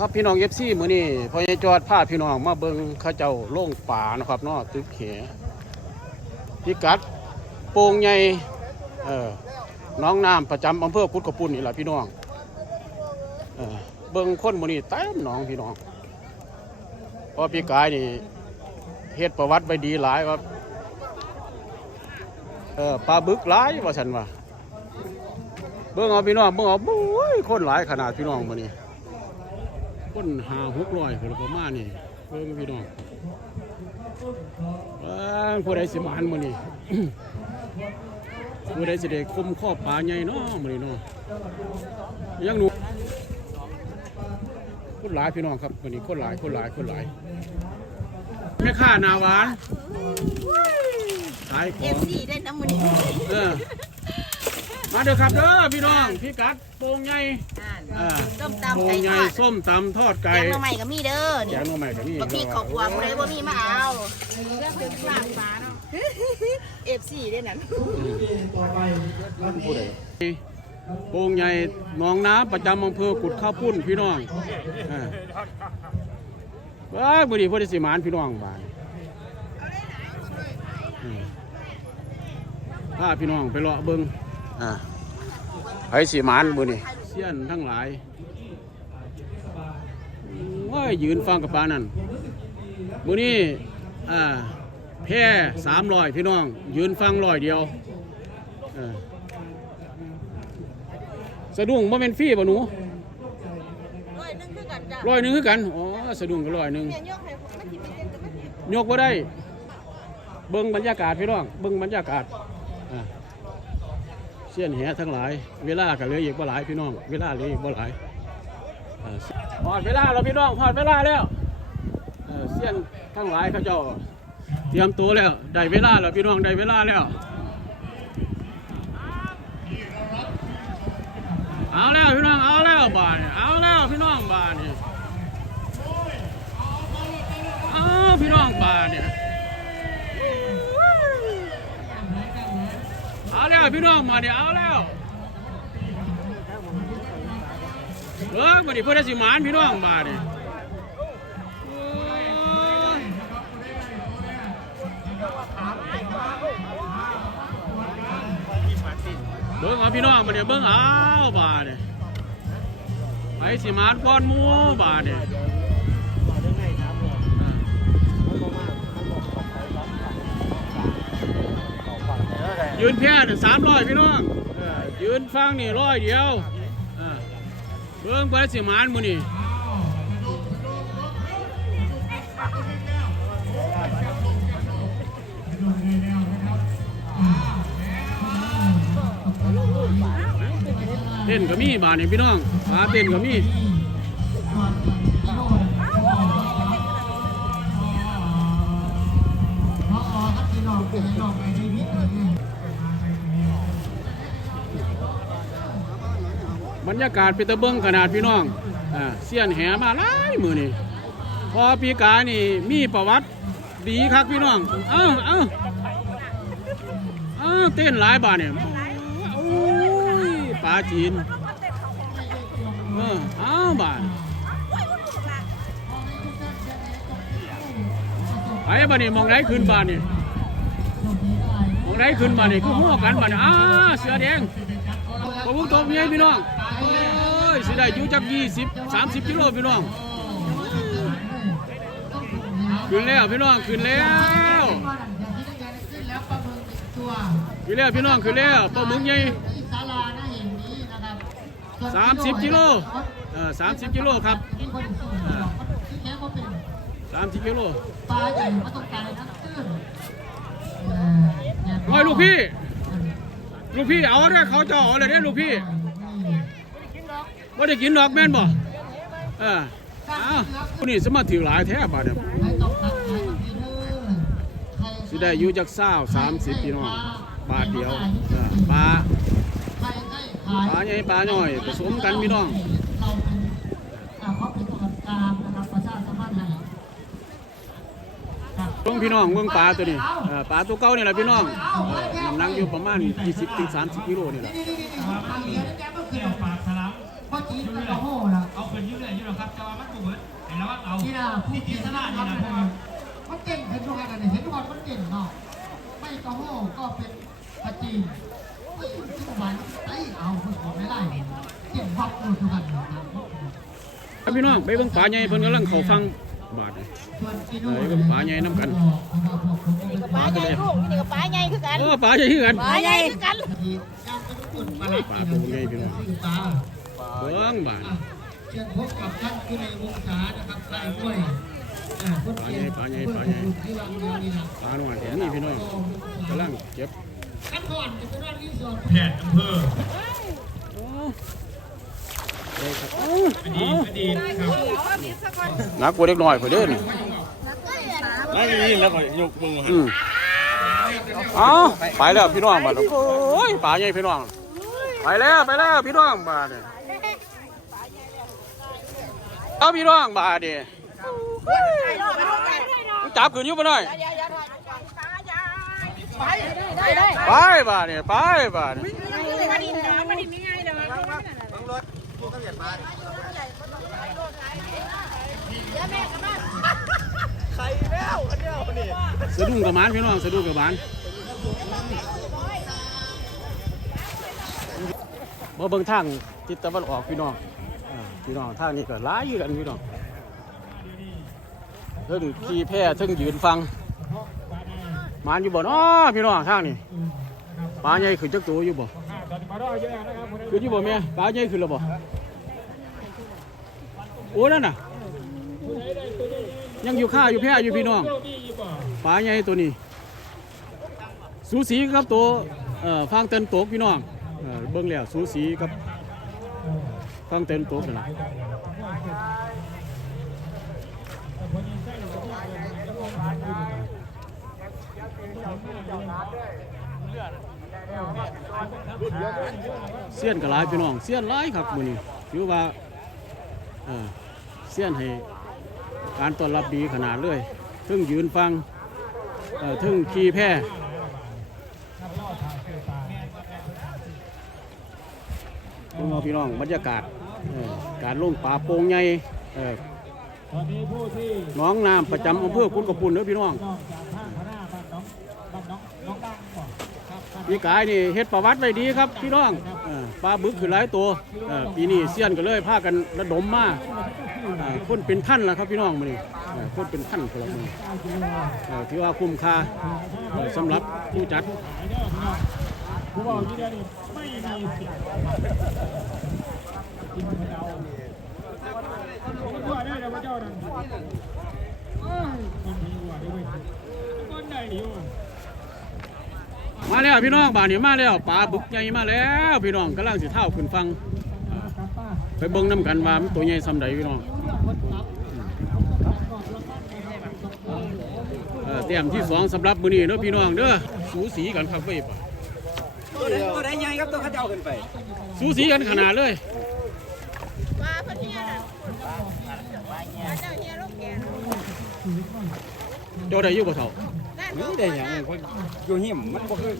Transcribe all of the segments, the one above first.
ครับพี่น้องเอฟซีมือนี้พอใหญจอดพาพี่น้องมาเบิงเขาเจ้าโล่งป่านะครับเนาะตึกเขพิกัดโป่งใหญ่เออน้องน้ำประจำอำเภอพุทธกปุ่นนี่แหละพี่น้องเออเบิงคนมือนี้เต็มหนองพี่น้องเพราะพี่กายนี่เฮ็ดประวัติไว้ดีหลายครับเออปลาบึกหลายว่าซั่นว่าเบิ่งเอาพี่น้องเบิ่งเอาบุ้ยคนหลายขนาดพี่น้องมือนี้ คนหาหกร้อยคนละประมาณนี่เพิ่งพี่น้องว้าผู้ใดสิมานมื้อนี้ผู้ใดสิได้คุมข้อปลาใหญ่เนาะมื้อนี้เนาะยังหนูคนหลายพี่น้องครับมื้อนี้คนหลายคนหลายคนหลายแม่ค้าหน้าหวานขายขเอองฟซีได้น้ำมันนี่เออมาเด้อครับเด้อพี่น้องพี่กัดโป่งใหญ่ อ่าส้มโป่ตำไก่งใหทญ่อดส้มตำทอดแกไก่งหน่อใหม่ก็มีเด้อแกนี่งหน่อไม้ก็มีบะหมี่ขอบวงเลยบะหมี่มาเอาเรื่องเป็นปลาปลาเนาะเอฟซีได้นั้นผู้ใดโป่งใหญ่หนองน้ำประจำอำเภอกุดข้าวปุ้นพี่น้องอ่าว้ายบุรีพุทธสิมานพี่น้องบานอืมพาพี่น้องไปเลาะเบิ้งอ่าไอ้สิมานบุนี่เสี้ยนทั้งหลายว้ายยืนฟังกับปลานั่นบุนี่อ่าแพร่สามร้อยพี่น้อง ยืนฟังร้อยเดียวเออสะดุ้งบ่เป็นฟรีป่ะหนูร้อยนึงคือกันจ้ะร้อยหนึ่งคือกันอ๋อสะดุ้งก็ร้อยหนึ่งเนี่ยยกให้มันสิเป็นแต่มันสิยกบ่ได้ เบิ่งบรรยากาศพี่น้อง เบิ่งบรรยากาศอ่า เสี้ยนแหทั้งหลาย เวลาก็เหลืออีกบ่หลายพี่น้อง เวลาเหลืออีกบ่หลายอ่าพอดเวลาแล้วพี่น้องพอดเวลาแล้วเสี้ยนทั้งหลายเขาเจ้าเตรียมตัวแล้วได้เวลาแล้วพี่น้องได้เวลาแล้วเอาแล้วพี่น้องเอาแล้วบานเอาแล้วพี่น้องบานเอาพี่น้องบาดนี่เอา แล้วพี่น้องมาเนี่ยวเอาแล้วเออมาดิเพื่อนสิมานพี่น้องบาดนี่โอ้ยเบิ้งเอาพี่น้องมาเนี่ยวเบิ้งเอาบาดนี่ไปสิมานก้อนมูบาด ยืนเพียสามร้อยพี่น้องยืนฟังนี่ร้อยเดียวเออเบิ่งไปสิมานมือนี่เต้นก็มีบาทนี่พี่น้องปลาเต้นก็มี บรรยากาศเป็นตะเบิงขนาดพี่น้องอ่าเสียนแหมาหลายมือนี่พอปีกานี่มีประวัติดีครับพี่น้อง เอ้าเอ้าเอ้าเต้นหลายบาทเนี่ยโอ้ยปลาจีนเออเอ้าบาทไอ้บาทนี่มองได้ขึ้นบาทนี่มองได้ขึ้นบาทนี่คือหัวกันบาทนี่อ้าเสือแดงปลาบุกตัวเมียพี่น้อง โอ้ยสิได้อยู่จักยี่สิบสามสิบกิโลพี่น้องขึ้นแล้วพี่น้องขึ้นแล้วขึ้นแล้วพี่น้องขึ้นแล้วปลาหมึกใหญ่สามสิบกิโลเออสามสิบกิโลครับสามสิบกิโลโอ้ยลูกพี่ ลูกพี่เอาได้เขาจะเอาอะไรได้ลูกพี่ ว่ได้กินดอกแม่นบ่เอออ้าวผู้นี่สมาถือหลายแท้บาดเนี่ยสิได้อยู่จากเศร้าสามสิบพี่น้องบาทเดียวเออปลาปลาใหญ่ปลาน้อยผสมกันพี่น้องเบิ่งพี่น้องเบิ่งปลาตัวนี้ปลาตัวเก่านี่แหละพี่น้องน้ำหนักอยู่ประมาณ 20ถึง30กิโลนี่แหละ นี่นะผู้ที่เขีกิยนนสสนานาดดนี่นี่นะนะพวกมันมันเก่งเห็นทุกคนกันเห็นทุกคนมันเก่งเนาะไม่กระโห้ก็เป็นปจีนไอ้ทุกวันไอ้เอาคุณผมไม่ได้เก่งวับเลยทุกคนนะครับครับพี่น้องไปเบิ่งป่าใหญ่เพิ่นกำลังเข้าฟังบาดนี่ส่วนกิโลเออเป็นป่าใหญ่น้ำกันนี่ก็ปลาใหญ่ลูกนี่ก็ปลาใหญ่คือกันโอ้ป่าใหญ่คือกันปลาใหญ่คือกันปลาตัวใหญ่พี่น้องปลาเบิ่งบาด เชิญพบกับท่านคือในวงศานะครับนายด้วยอ่าคนเก่งที่วางเดียวนี่นะป่าหน่อยแถนี่พี่น้องกำลังเก็บขั้นก่อนจะเป็นว่ารีสอร์ทแพทย์อำเภอโอ้ได้ครับโอ้อดีตอดีตครับนักกว่าเด็กน้อยพุ่นเด้อนี่ไม่ได้ยินแล้วก็ยกมือหันอืมเอาไปแล้วพี่น้องบาดนี้โอ้ยป่าใหญ่พี่น้อง ไปแล้วไปแล้วพี่น้องบาดนี่ เอาพี่น้องบาดนี่มึงจับขึ้นอยู่บ่หน่อยได้ได้ไปบาดนี่ไปบาดนี่มาดินเนาะมาดินไม่ง่ายเด้อสะดุ้งกับมานพี่น้องสะดุ้งกับมานมาเบิ่งทางทิศตะวันออกพี่น้อง พี่น้องทางนี้ก็หลายอยู่กันพี่น้องเพิ่งขี่แพเพิ่งยืนฟังมานอยู่บ่เนาะพี่น้องทางนี้ปลาใหญ่ขึ้นจักตัวอยู่บ่ขึ้นอยู่บ่แม่ปลาใหญ่ขึ้นแล้วบ่โอ้นั่นน่ะยังอยู่ข้าอยู่แพร่อยู่พี่น้องปลาใหญ่ตัวนี้ สูสีครับตัวฟางเต็นตกพี่น้องเอ่อเบิ่งแล้วสูสีกับ ฟางเต็นตกนั่นล่ะเสี้ยนก็หลายพี่น้องเสี้ยนหลายครับมือนี้ถือว่าเอ่อเสี้ยนให้การต้อนรับดีขนาดเลยทึ่งยืนฟังเอ่อทึ่งขี่แพร่พี่น้องพี่น้องบรรยากาศ การลงป่าโป่งใหญ่น้องน้ำประจำอำเภอคุนกระปุนเด้อพี่น้องนี่กายนี่เฮ็ดประวัติไว้ดีครับพี่น้องปลาบึกขึ้นหลายตัวปีนี้เซียนก็เลยพากันระดมมาเอ่อคนเป็นพันแล้วครับพี่น้องมื้อนี้คนเป็นพันคนละมื้อถือว่าคุ้มค่าสำหรับผู้จัดผู้บอกที่เดียวนี่ไม่มีเสียงกินกระเดาวัวได้แล้วพระเจ้า นั่นเอ้ยคนมีวัวด้วยคนได้ดีวัวมาแล้วพี่น้องบ้านนี้มาแล้วปลาบึกใหญ่มาแล้วพี่น้องกำลังสิเท่าขึ้นฟังครับป้าไปเบิ่งน้ำกันว่ามันตัวใหญ่ซำใดพี่น้องเออเตรียมที่สองสำหรับมื้อนี้เด้อพี่น้องเด้อสูสีกันครับเว้ยตัวไหนใหญ่ครับตัวเขาเจ้าขึ้นไป สูสีกันขนาดเลย ปลาเพิ่นเนี่ยน่ะปลาเจ้าเนี่ยลูกแก่ โจได้อยู่บ่เท่านี่ได้หยังคนอยู่หิมมันบ่คือ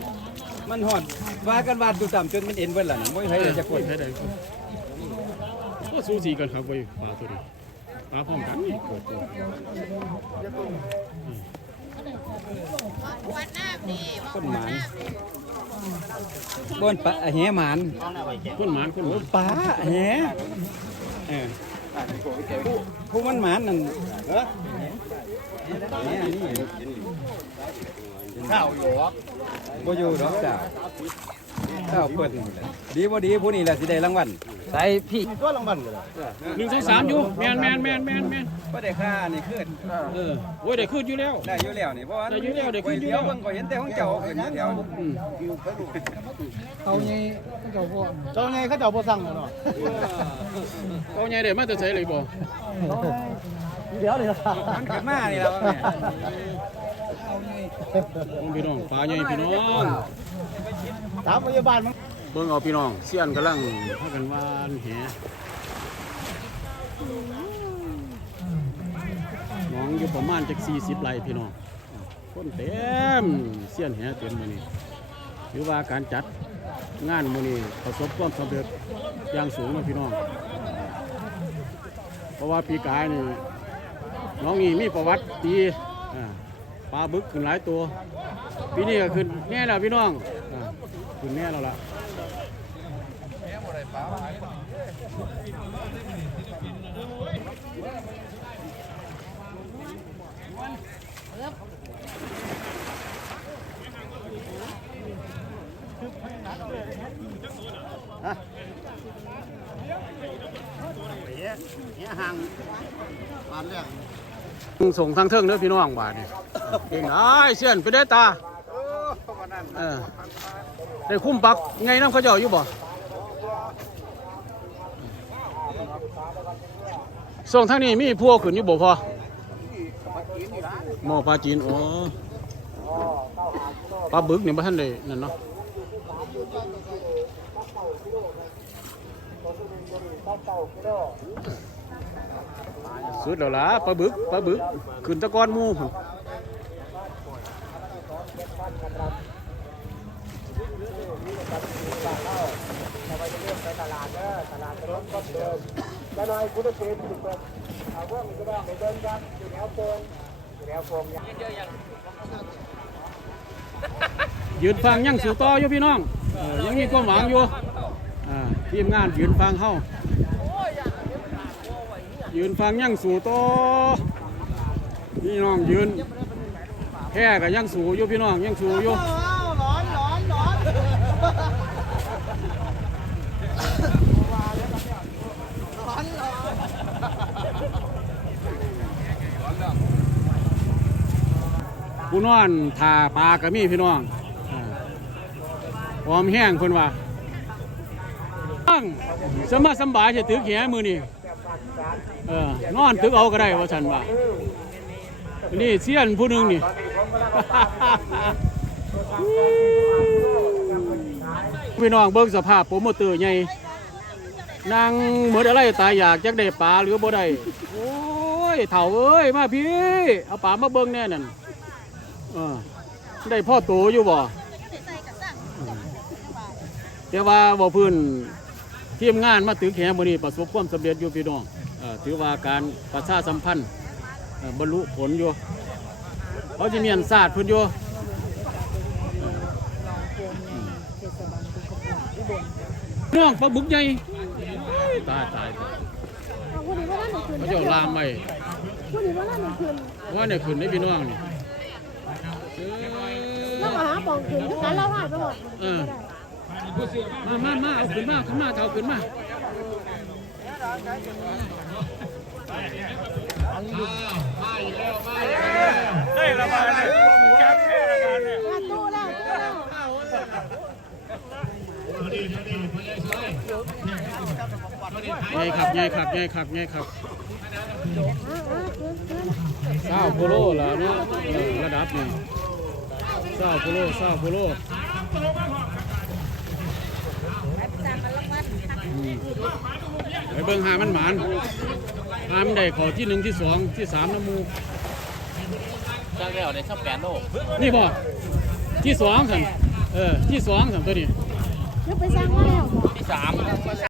มันหอดว่ากันว่าดูต่ำจนมันเอ็นเบิ่นล่ะนะบ่มีใครได้จะกดได้ได้ก็สูสีกันครับเว้ยปลาตัวนี้ปลาพร้อมกันนี่โคตรวันน้ำนี่คนหมานบนปลาแหหมานคนหมานคนหมานปลาแหเออ ผู้ผู้มันหมานนั่นเออแหนี่ข้าวอยู่บ่อยู่ดอกจ้าข้าวเพิ่นนี่แหละดีบ่ดีผู้นี้แหละสิได้รางวัล ใส่พี่หนึ่งสองสามอยู่แมนแมนแมนแมนแมนบ่ได้ค่านี่ขึ้นเออโอ้ยได้ขึ้นอยู่แล้วได้อยู่แล้วนี่เพราะว่าได้อยู่แล้วได้ขึ้นอยู่แล้วเบิ่งก็เห็นแต่ของเจ้าขึ้นอยู่แถวอืมเอาไงเจ้าพ่อเจ้าไงเขาเจ้าบ่สั่งเนาะเอาใหญ่ได้มาแต่ใส่เลยบ่เดี๋ยวเดี๋ยวมันขึ้นมานี่แล้วแม่พี่น้องปลาใหญ่พี่น้องถามพยาบาลมั้ง เบิ่งเอาพี่น้องเสี้ยนกำลังพากันวานแหน้องอยู่ประมาณจัก40ไร่พี่น้องคนเต็มเสี้ยนแหเต็มมื้อนี้ถือว่าการจัดงานมือนี้ประสบความสำเร็จอย่างสูงนะพี่น้อง เพราะว่าปีกายนี่น้องนี่มีประวัติดีปลาบึกขึ้นหลายตัว ปีนี้ก็ขึ้นแน่แล้วพี่น้องอขึ้นแน่แล้วล่ะ ส่งทางเทิงเด้อพี่น้องบาดนี่เก่งไอ้ายเสียนไปได้ตาเออได้คุ้มปักไงน้ำเขาเจ้าอยู่บ่ ส่งทางนี้มีพวกขึ้นอยู่บ่พอหม้อปลาจีนอ๋อปลาบึกนี่บ่ทันได้นั่นเนาะสุดแล้วล่ะปลาบึกปลาบึกขึ้นตะกอนหมู่ายพุทธเจนสุดเอาพวกมีก็ได้ไม่เดินกันอยืนฟังยังสู่ต่ออยู่พี่น้องเออยังมีความหวังอยู่อ่าทีมงานยืนฟังเข้ายืนฟังยังสู่ต่อพี่น้องยืนแค่กับยังสู่อยู่พี่น้องยังสู่อยู่ร้อนร้อนร้อนร้อนร้อน ผู้นอนทาปลาก็มีพี่น้องอ่าพร้อมแห้งเพิ่นว่าตั้งสมาสำบายจะตึกแหมือนี่เออนอนตึกเอาก็ได้ว่าฉันว่านี่เสียนผู้หนึงนี่พี่น้องเบิ่งสภาพโปรโมเตอร์ใหญ่นางเหมือนอะไรตายอยากจักได้ปลาหรือบ่ได้โอ้ยเถ่าเอ้ยมาพี่ เอาปลามาเบิ่งแน่นั่น เออได้พ่อโตอยู่บ่แต่ว่าบ่พื้นทีมงานมาตึกแหมื้อนี้ประสบความสำเร็จอยู่พี่น้องเอ่อถือว่าการประชาสัมพันธ์เอ่อบรรลุผลอยู่เขาจะมีอันศาสตร์เพิ่นอยู่น้องปลาบึกใหญ่ตายตายพูดดีว่านั่นหนึ่งคืนเขาเจะลามไปพูดดีว่านั่นหนึ่งคืนว่าเนี่ยขึ้นได้พี่น้องนี่เอ แล้วมาหาปองคืนทุกนั้นเราหายไปหมดอมามามาเอาขึ้นมาขึ้นมาเอาขึ้นมามาตู้แล้วตู้แล้วใหญ่ครับใหญ่ครับใหญ่ครับใหญ่ครับอ่าอ่าคืนคืน เศร้าโพโลแล้วเนะระดับนี่เศร้าโพโลเศร้าโพโลไปเบิ่งหามันหมานหามันได้ขอที่หนึ่งที่สองที่สามน้ำมูจ้างแล้วในช่องแปดโลนี่บ่ที่สองสันเออที่สองสันตัวนี้นึกไปสร้างว่าแล้วที่สาม